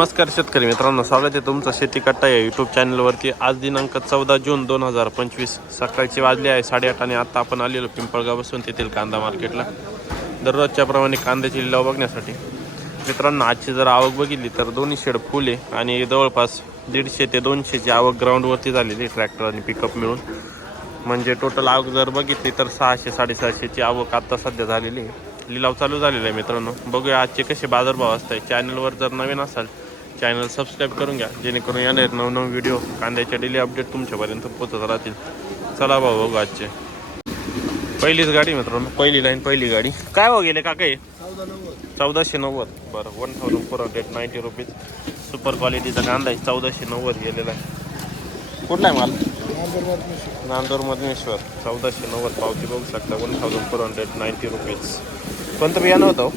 नमस्कार शेतकरी मित्रांनो स्वागत आहे तुमचं शेती कट्टा या यूट्यूब चॅनलवरती आज दिनांक चौदा जून दोन हजार पंचवीस सकाळची वाजली आहे साडेआठ आणि आता आपण आलेलो पिंपळगाव बसून तेथील कांदा मार्केटला. दररोजच्या प्रमाणे कांद्याची लिलाव बघण्यासाठी. मित्रांनो आजची जर आवक बघितली तर दोन्ही शेड फुले आणि जवळपास दीडशे ते दोनशेची आवक ग्राउंडवरती झालेली ट्रॅक्टर आणि पिकअप मिळून. म्हणजे टोटल आवक जर बघितली तर सहाशे साडेसहाशेची आवक आत्ता सध्या झालेली आहे. लिलाव चालू झालेला आहे मित्रांनो. बघूया आजचे कसे बाजारभाव असतात. चॅनलवर जर नवीन असाल चॅनल सबस्क्राईब करून घ्या. जेणेकरून येणार नवनवीन व्हिडिओ कांद्याच्या डेली अपडेट तुमच्यापर्यंत पोचत राहतील. चला भाऊ बघू आजचे. पहिलीच गाडी मित्रांनो पहिली लाईन पहिली गाडी. काय हो गेले का काय चौदाशे नव्वद. बरं one thousand four hundred ninety rupees super क्वालिटीचा कांदा आहे चौदाशे नव्वद गेलेला आहे. कुठला आहे माल? नांदूर मधमेश्वर. चौदाशे नव्वद पावती बघू शकता one thousand four hundred ninety rupees कोणतं बियाणं होतं हो?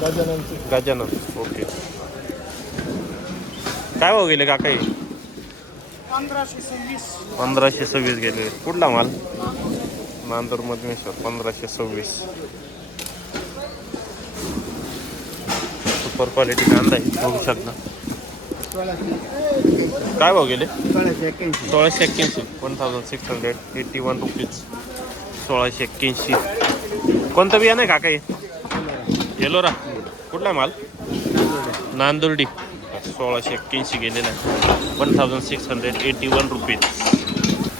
गजानन. गजानन. ओके काय भाव गेले काका पंधराशे सव्वीस. पंधराशे सव्वीस गेले. कुठला माल? नांदूर मधमेश्वर पंधराशे सव्वीस. सुपर क्वालिटी कांदा आहे बघू शकता. काय भाव गेले? सोळाशे एक्क्याऐंशी. One thousand six hundred eighty one rupees सोळाशे एक्क्याऐंशी. कोणतं बियाणं आहे काका येलोरा कुठला माल? नांदुर्डी सोळाशे एक्क्याऐंशी गेलेला आहे. One thousand six hundred eighty one rupees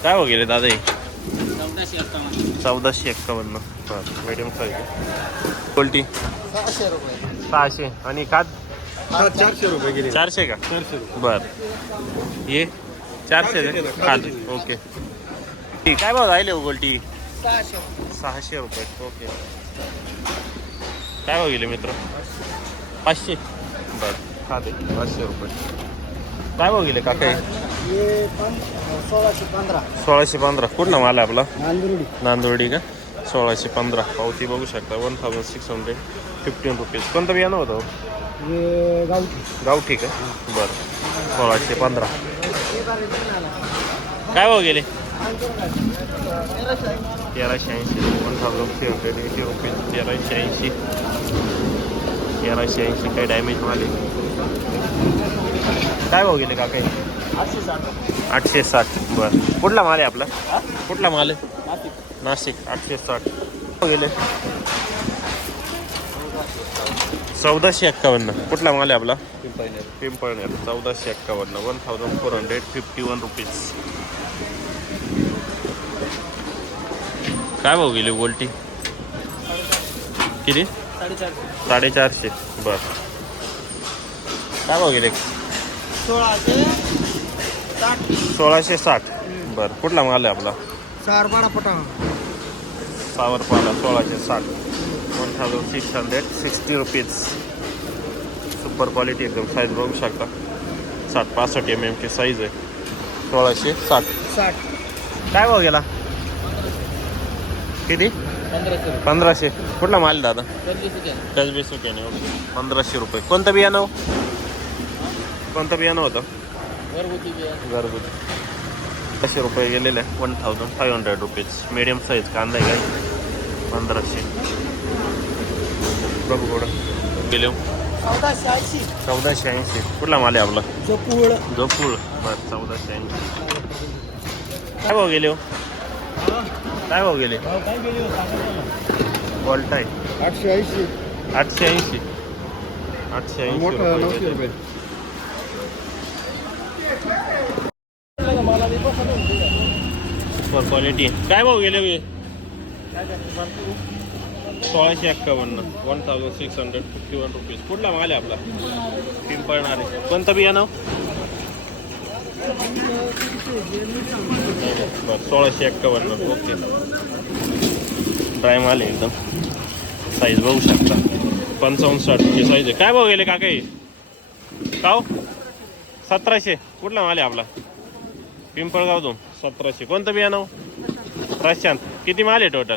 काय हो गेले दादा हे? चौदाशे एक्कावन्न. बरं मीडियम साईज क्वालिटी सहाशे रुपये सहाशे. आणि का चारशे रुपये गेले चारशे का? चारशे बर. ये चारशे दे. खाली ओके. ठीक काय भाव राहिले हो गोल्टी सहाशे सहाशे रुपये. ओके. काय भाव गेले मित्र? पाचशे. बरं. खाते. पाचशे रुपये. काय भाव गेले काका? हे? हे पण सोळाशे पंधरा. सोळाशे पंधरा. कुठला माल आहे आपला? नांदुर्डी. नांदोडी का? सोळाशे पंधरा. पावती बघू शकता. One thousand six hundred fifteen rupees कोणतं बियाणं होतं? हो? हे गावठी. गावठी का? बरं. सोळाशे पंधरा. काय भाव गेले? तेराशे ऐंशी. One thousand three hundred eighty rupees तेराशे ऐंशी. तेराशे ऐंशी काही डॅमेज वाले काय भाव गेले काका? काही आठशे साठ. आठशे साठ बरं. कुठला माल आहे आपला? कुठला माल आहे? नाशिक. आठशे साठ. गेले? चौदाशे एक्कावन्न. कुठला माल आहे आपला? पिंपळनेर. चौदाशे एक्कावन्न. One thousand four hundred fifty one rupees काय भाव गेली? गोल्टी? किती? साडेचारशे. साडेचारशे बर. काय भाव गेले? सोळाशे साठ. सोळाशे साठ. बर. कुठला माल आहे आपला? चार बारा पटा सावरपाला सोळाशे साठ. One thousand six hundred sixty rupees super quality एकदम साईज बघू शकता. साठ पासष्ट एम एमची साईज आहे. सोळाशे साठ. साठ. काय भाव गेला? किती? पंधराशे पंधराशे. कुठला माल दादा? सुक्याने ओके. पंधराशे रुपये. कोणतं बियाणं हो? कोणतं बियाणं होतं? घरगुती घरगुती. पाचशे रुपये गेलेले. आहे one thousand five hundred rupees medium size कांदा आहे काय पंधराशे. बघू थोडं गेले. चौदाशे ऐंशी. कुठला माल आहे आपला? जपूळ. जोपूळ. बरं चौदाशे ऐंशी. काय भाव गेले हो? काय भाव गेले? वॉल्ट आहे. आठशे ऐंशी. आठशे ऐंशी. आठशे ऐंशी मोठं रुपये. नऊशे गेले. रुपये. सुपर क्वालिटी काय भाव गेले हो हे? सोळाशे एक्कावन्न. One thousand six hundred fifty one rupees कुठला माल आहे आपला? पिंपळणार आहे कोणतं बियाणं? बरं सोळाशे एक्कावन्न ओके. ड्राय माल आहे एकदम. साईज बघू शकता. पंचावन्न साठची साईज आहे. काय भाव गेले का काही काव? सतराशे. कुठला माल आहे आपला? पिंपळगावतून सतराशे. कोणतं बियाणं हो? प्रशांत. किती माल आहे टोटल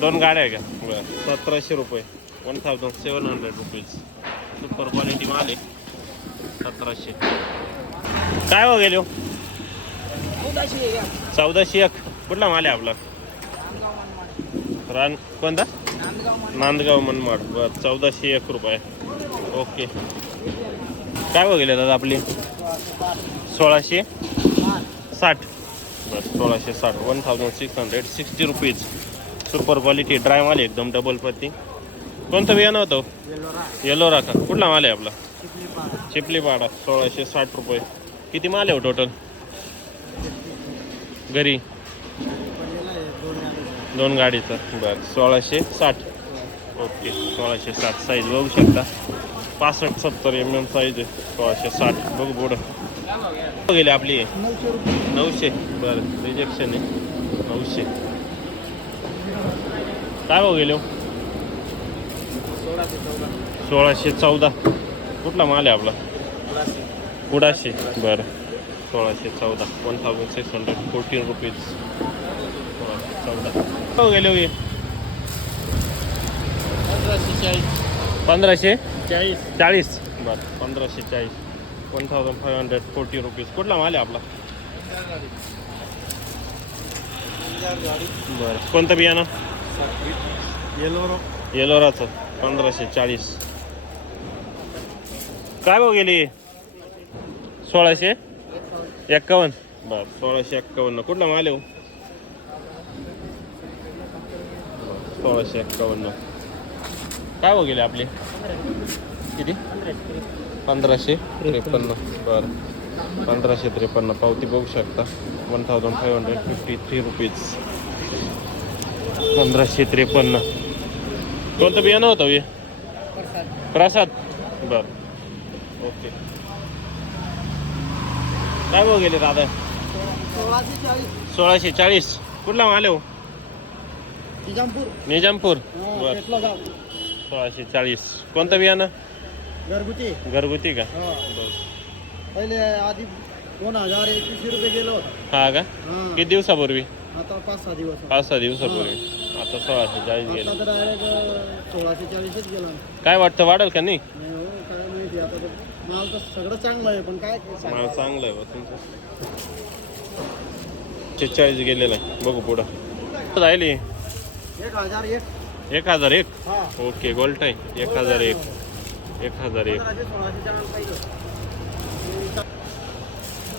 दोन गाड्या आहे का? बरं. सतराशे रुपये. One thousand seven hundred rupees super quality माल आहे. सतराशे. काय हो गेले हो? चौदाशे एक. कुठला माल आहे आपला? रान कोणता? नांदगाव मनमाड. बरं चौदाशे एक रुपये. ओके. काय बघितले दादा आपली? सोळाशे साठ. बस सोळाशे साठ. One thousand six hundred sixty rupees super quality dry माल एकदम डबल पत्ती. कोणतं बियाणं होतं? येलो राखा कुठला माल आहे आपला? चिपली पाडा सोळाशे साठ रुपये. किती माल आहे हो टोटल घरी? दोन गाडीचं बरं सोळाशे साठ. ओके सोळाशे साठ साईज बघू शकता. पासष्ट सत्तर एम एम साईज आहे. सोळाशे साठ. बघू बोर्ड गेली आपली. नऊशे. नऊशे बरं रिजेक्शन आहे. नऊशे. काय भाऊ गेले हो? सोळाशे चौदा सोळाशे चौदा. कुठला माल आहे आपला? कुडाशे बरं. सोळाशे चौदा. One thousand six hundred fourteen rupees सोळाशे चौदा. हो गेले हो हे? पंधराशे चाळीस. पंधराशे? चाळीस. चाळीस. बरं. पंधराशे चाळीस. One thousand five hundred forty rupees कुठला माल आहे आपला? बरं. कोणतं बियाणं? येलो येलोराचं पंधराशे चाळीस. काय भाव गेली? सोळाशे? एक्कावन्न. बर सोळाशे एक्कावन्न. कुठला माल आहे हो? सोळाशे एक्कावन्न. काय भाव गेले आपले? किती? पंधराशे त्रेपन्न. बरं. पंधराशे त्रेपन्न. पावती बघू शकता. One thousand five hundred fifty three rupees पंधराशे त्रेपन्न. कोणतं बियाणं होतं हे? प्रसाद. बर. ओके. काय भाऊ गेले दादा? सोळाशे चाळीस. कुठला माल हो? निजामपूर. निजामपूर. बर. सोळाशे चाळीस. कोणतं बियाणं? घरगुती. घरगुती का? हा. पहिले आधी दोन हजार एकवीसशे रुपये गेलो हा का? हा. किती दिवसापूर्वी? आता पाच सहा दिवस. पाच सहा दिवसापूर्वी. आता सोळाशे चाळीस गेले. आता तर डायरेक्ट सोळाशे चाळीसच गेला. काय वाटतं वाढेल का नाही हो काय माहिती आता तर. माल तर सगळं चांगलं आहे पण काय? मला चांगलं आहे बा तुमचं. चाळीस गेलेलं आहे. बघू पुढं. राहिली? एक हजार एक. एक हजार एक? हा. ओके गोल्ट आहे. एक हजार एक. एक हजार एक.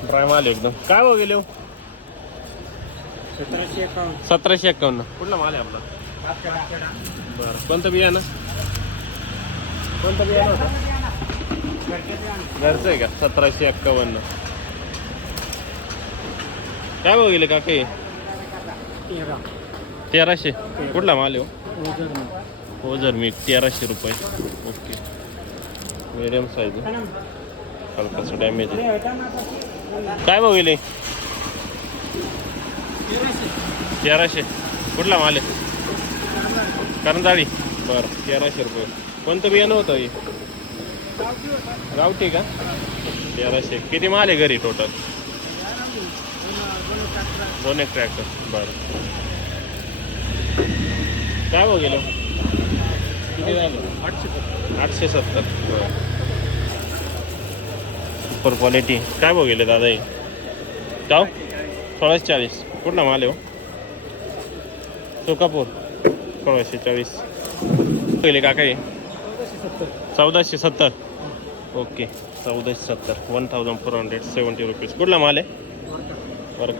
ड्राय माल एकदम. काय भाव गेले हो? सतराशे एकावन्न. सतराशे एक्कावन्न कुठला माल आहे आपला? बरं. कोणतं बियाणं? कोणतं बियाणं होतं? घरचं आहे का? सतराशे एक्कावन्न. काय भाव गेले का काही तेराशे? कुठला माल आहे हो? हो जर मी तेराशे रुपये. ओके. मिडियम साईज हलकासा डॅमेज आहे. काय भाव गेले? तेराशे. कुठला माल आहे? करंजाळी. बरं तेराशे रुपये. कोणतं बियाणं होतं हे? गावठी का? तेराशे. किती माल आहे घरी टोटल दोन एक ट्रॅक्टर बरं. काय भाव गेलो? किती झालं? आठशे आठशे सत्तर सुपर क्वालिटी काय भाव गेले दादा हे? का हो? सोळाशे चाळीस. कुठला माल आहे हो? सोकापूर सोळाशे चाळीस. गेले का काय चौदाशे सत्तर. ओके चौदाशे सत्तर. One thousand four hundred seventy rupees कुठला माल आहे? बरं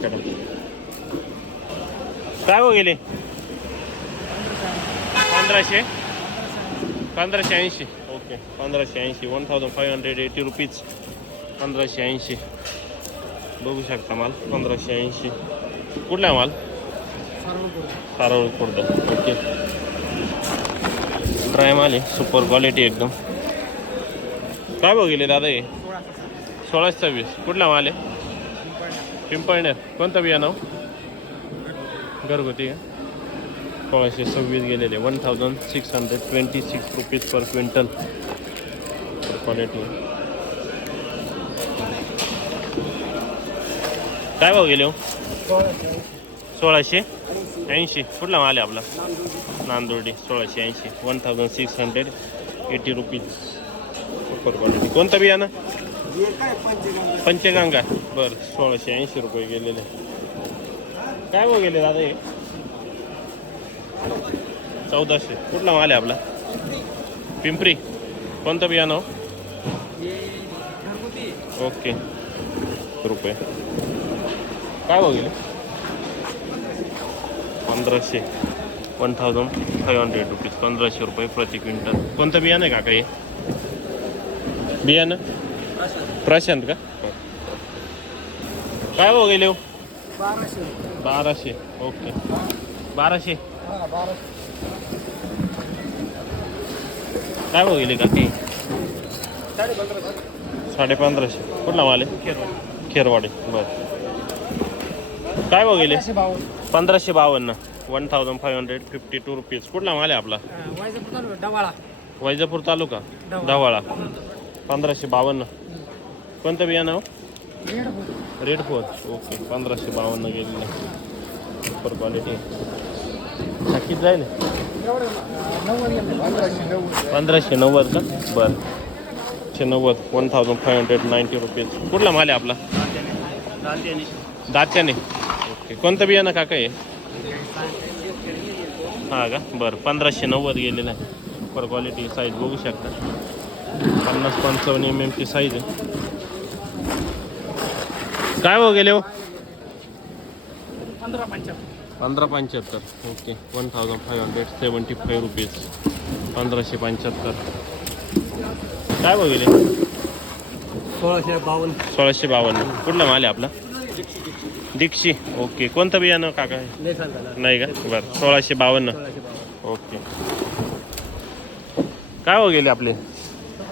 काय हो गेले? पंधराशे. पंधराशे ऐंशी. ओके पंधराशे ऐंशी. One thousand five hundred eighty rupees पंधराशे ऐंशी. बघू शकता माल. पंधराशे ऐंशी. कुठला माल? सारवळ खुर्द ओके. ड्राय माल आहे. सुपर क्वालिटी एकदम. काय भाव गेले दादा हे? सोळाशे सव्वीस. कुठला माल आहे? पिंपळनेर. कोणता बियाणं हो? घरगुती सोळाशे सव्वीस गेलेले. One thousand six hundred twenty six rupees per quintal quality काय भाव गेले हो? सोळाशे ऐंशी. कुठला माल आहे आपला? नांदोर्डी. सोळाशे ऐंशी. One thousand six hundred eighty rupees super quality कोणतं बियाणं? पंचगंगा. बरं सोळाशे ऐंशी रुपये गेलेले. काय भाव गेले दादा हे? चौदाशे. कुठला माल आहे आपला? पिंपरी. कोणतं बियाणं हो? ओके. रुपये. काय बघेल पंधराशे. One thousand five hundred rupees पंधराशे रुपये प्रति क्विंटल. कोणतं बियाणं आहे काका हे? बियाणं? प्रशांत का? काय भाव गेले हो? बाराशे. ओके. बाराशे? हा काय भाव गेले का? ते साडे पंधरा साडे पंधराशे कुठला माल आहे? खेरवाडे. बरं. काय भाव गेले? पंधराशे बावन्न. One thousand five hundred fifty two rupees कुठला माल आहे आपला? डवाळा. वैजापूर तालुका. ढवळा. पंधराशे बावन्न. कोणतं बियाणं हो? रेड फोर ओके पंधराशे बावन्न गेलेलं सुपर क्वालिटी किती जाईल. पंधराशे नव्वद का? बरं. एकशे नव्वद. One thousand five hundred ninety rupees कुठला माल आहे आपला? दात्याने. ओके कोणतं बियाणं काका आहे हा का? बरं. पंधराशे नव्वद गेलेलं आहे. सुपर क्वालिटी साईज बघू शकता. पन्नास पंचावन्न एम एमची साईज आहे. काय भाव गेले हो? पंधरा पंच्याहत्तर. पंधरा पंच्याहत्तर. Okay one thousand five hundred seventy five rupees पंधराशे पंच्याहत्तर. काय भाव गेले? सोळाशे बावन्न. सोळाशे बावन्न. कुठला माल आहे आपला? दीक्षी. ओके कोणतं बियाणं काका? नाही का? बरं. सोळाशे बावन्न. ओके काय हो गेले आपले?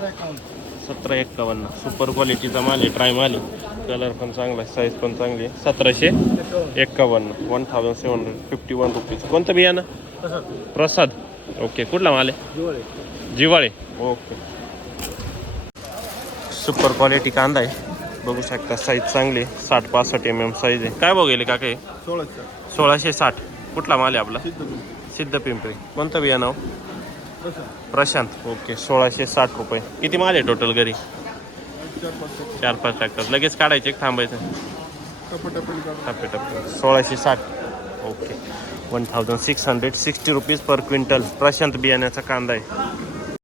सतरा एक्कावन्न. सुपर क्वालिटीचा माल आहे ट्राय माल आहे. कलर पण चांगला आहे साईज पण चांगली आहे. सतराशे एक्कावन्न. One thousand seven hundred fifty one rupees कोणतं बियाणं? प्रसाद. ओके कुठला माल आहे? जिवाळे. ओके सुपर क्वालिटी कांदा आहे. बघू शकता साईज चांगली आहे. साठ पासष्ट एम एम साईज आहे. काय बघेल काका हे? सोळाशे. सोळाशे साठ. कुठला माल आहे आपला? सिद्ध पिंपरी कोणतं बियाणं हो? प्रशांत. ओके सोळाशे साठ रुपये. किती माल आहे टोटल घरी? चार पाच ट्रॅक्टर लगेच काढायचे थांबायचं? टप्पे टप्पे सोळाशे साठ. Okay. One thousand six hundred sixty rupees per quintal Prashant बियाण्याचा कांदा आहे.